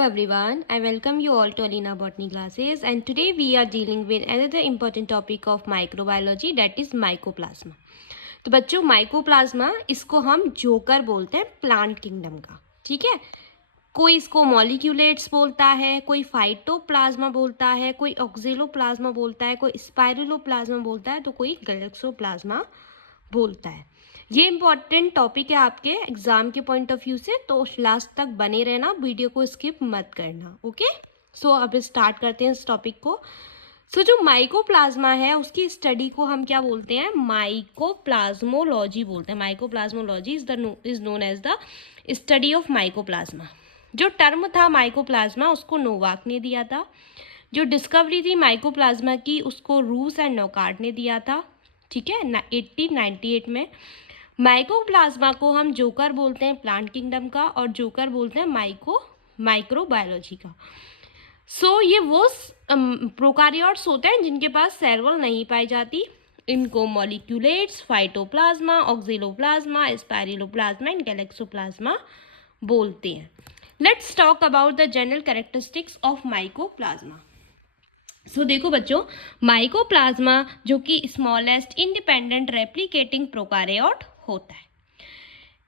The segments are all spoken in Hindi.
Hello everyone, I welcome you all to Alina Botany classes and today we are dealing with another important topic of microbiology that is mycoplasma. तो बच्चों माइकोप्लाज्मा इसको हम जोकर बोलते हैं प्लांट किंगडम का, ठीक है। कोई इसको मॉलिक्यूलेट्स बोलता है, कोई फाइटोप्लाज्मा बोलता है, कोई ऑक्सिलोप्लाज्मा बोलता है, कोई स्पाइरुलोप्लाज्मा बोलता है, तो कोई गैलेक्सोप्लाज्मा बोलता है। ये इंपॉर्टेंट टॉपिक है आपके एग्जाम के पॉइंट ऑफ व्यू से, तो लास्ट तक बने रहना, वीडियो को स्किप मत करना। ओके, सो अब स्टार्ट करते हैं इस टॉपिक को। जो माइकोप्लाज्मा है उसकी स्टडी को हम क्या बोलते हैं? माइकोप्लाज्मोलॉजी बोलते हैं। Mycoplasmology is known as the study of mycoplasma. जो टर्म था माइकोप्लाज्मा उसको नोवाक ने दिया था। जो डिस्कवरी थी माइकोप्लाज्मा की उसको रूस एंड नौकार्ट ने दिया था, ठीक है, 1898 में। माइकोप्लाज्मा को हम जोकर बोलते हैं प्लांट किंगडम का, और जोकर बोलते हैं माइक्रोबायोलॉजी का। ये वो प्रोकारियोट्स होते हैं जिनके पास सेल वॉल नहीं पाई जाती। इनको मॉलिक्यूलेट्स, फाइटोप्लाज्मा, ऑक्सिलोप्लाज्मा, स्पाइरुलोप्लाज्मा एंड गैलेक्सोप्लाज्मा बोलते हैं। Let's talk about the general characteristics of mycoplasma. देखो बच्चों, माइकोप्लाज्मा जो कि स्मॉलेस्ट इंडिपेंडेंट रेप्लिकेटिंग प्रोकारियोट होता है।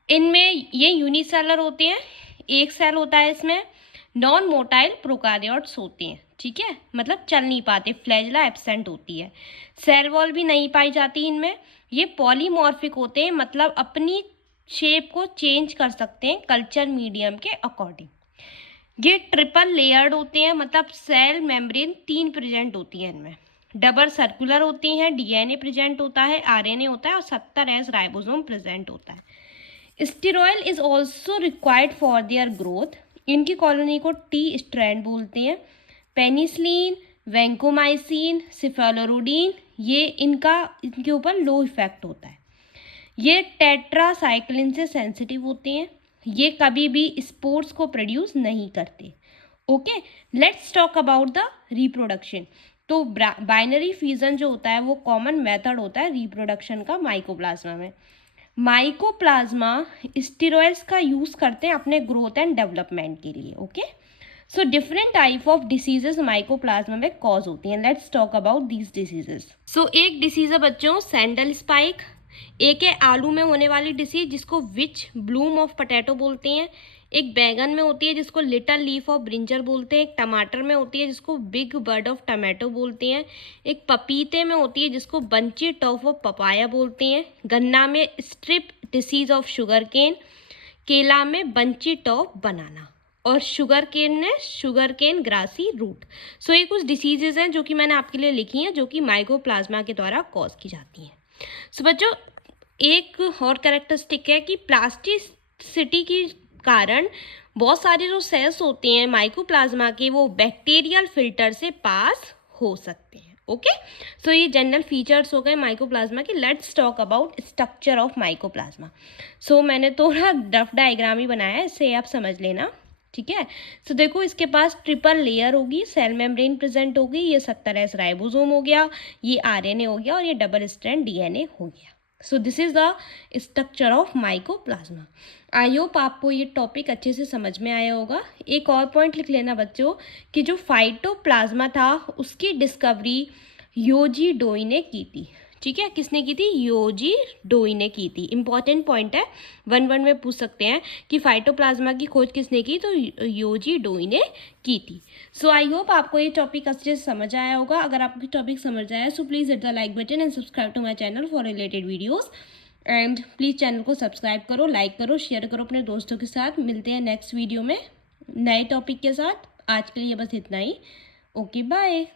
इनमें ये यूनिसेलर होते हैं, एक सेल होता है इसमें। नॉन मोटाइल प्रोकारियोट्स होते हैं, ठीक है, मतलब चल नहीं पाते, फ्लैजिला एब्सेंट होती है, सेल वॉल भी नहीं पाई जाती इनमें। ये पॉलीमॉर्फिक होते हैं, मतलब अपनी शेप को चेंज कर सकते हैं कल्चर मीडियम के अकॉर्डिंग। ये ट्रिपल लेयर्ड होते हैं, मतलब सेल मेम्ब्रेन 3 प्रेजेंट होती है इनमें। डबल सर्कुलर होती हैं, डीएनए प्रेजेंट होता है, आरएनए होता है, और 70S राइबोसोम प्रेजेंट होता है। Steroidal is also required for their growth. इनकी कॉलोनी को टी स्ट्रैंड बोलते हैं। पेनिसिलिन, वैंकोमाइसिन, सिफेलोरुडीन, ये इनके ऊपर लो इफेक्ट होता है। ये टेट्रासाइक्लिन से सेंसिटिव होते हैं। ये कभी भी स्पोर्स को प्रोड्यूस नहीं करते। Okay, let's talk about the reproduction. तो बाइनरी फ्यूजन जो होता है वो कॉमन मेथड होता है रिप्रोडक्शन का माइकोप्लाज्मा में। माइकोप्लाज्मा स्टेरॉयड्स का यूज करते हैं अपने ग्रोथ एंड डेवलपमेंट के लिए। Okay, so different type of diseases mycoplasma में कॉज होती हैं। Let's talk about these diseases. एक डिसीज है बच्चों सैंडल स्पाइक। एक है आलू में होने वाली डिसीज जिसको विच ब्लूम ऑफ पोटैटो बोलते हैं। एक बैगन में होती है जिसको लिटल लीफ ऑफ ब्रिंजल बोलते हैं। एक टमाटर में होती है जिसको बिग बर्ड ऑफ टमाटो बोलते हैं। एक पपीते में होती है जिसको बंची टॉप ऑफ पपाया बोलते हैं। गन्ना में strip disease of sugar cane. केला में बंची टॉप बनाना, और शुगर केन में शुगर केन ग्रासी रूट। ये कुछ डिसीजेज हैं जो कि मैंने आपके लिए लिखी हैं, जो कि माइकोप्लाज्मा के द्वारा कॉज की जाती हैं। बच्चों, एक और कैरेक्टरिस्टिक है कि प्लास्टिसिटी के कारण बहुत सारे जो सेल्स होते हैं माइकोप्लाज्मा के वो बैक्टीरियल फिल्टर से पास हो सकते हैं। ओके, ये जनरल फीचर्स हो गए माइकोप्लाज्मा के। Let's talk about structure of mycoplasma. मैंने थोड़ा रफ डायग्राम ही बनाया है, इससे आप समझ लेना, ठीक है। देखो, इसके पास ट्रिपल लेयर होगी, सेल मेम्ब्रेन प्रेजेंट होगी, ये 70S राइबोसोम हो गया, ये आरएनए हो गया, और ये डबल स्ट्रैंड डीएनए हो गया। This is the structure of mycoplasma. I hope आपको ये टॉपिक अच्छे से समझ में आया होगा। एक और पॉइंट लिख लेना बच्चों कि जो फाइटोप्लाज्मा था उसकी डिस्कवरी योजी डोई ने की थी, ठीक है। किसने की थी? योजी डोई ने की थी। इंपॉर्टेंट पॉइंट है, 1 में पूछ सकते हैं कि फाइटोप्लाज्मा की खोज किसने की, तो योजी डोई ने की थी। आई होप आपको ये टॉपिक अच्छे से समझ आया होगा। अगर आपको टॉपिक समझ आया so please hit the like button and subscribe to my channel for related videos. And please channel को सब्सक्राइब करो, लाइक करो, शेयर करो अपने दोस्तों के साथ। मिलते हैं नेक्स्ट वीडियो में नए टॉपिक के साथ। आज के लिए बस इतना ही। Okay, bye.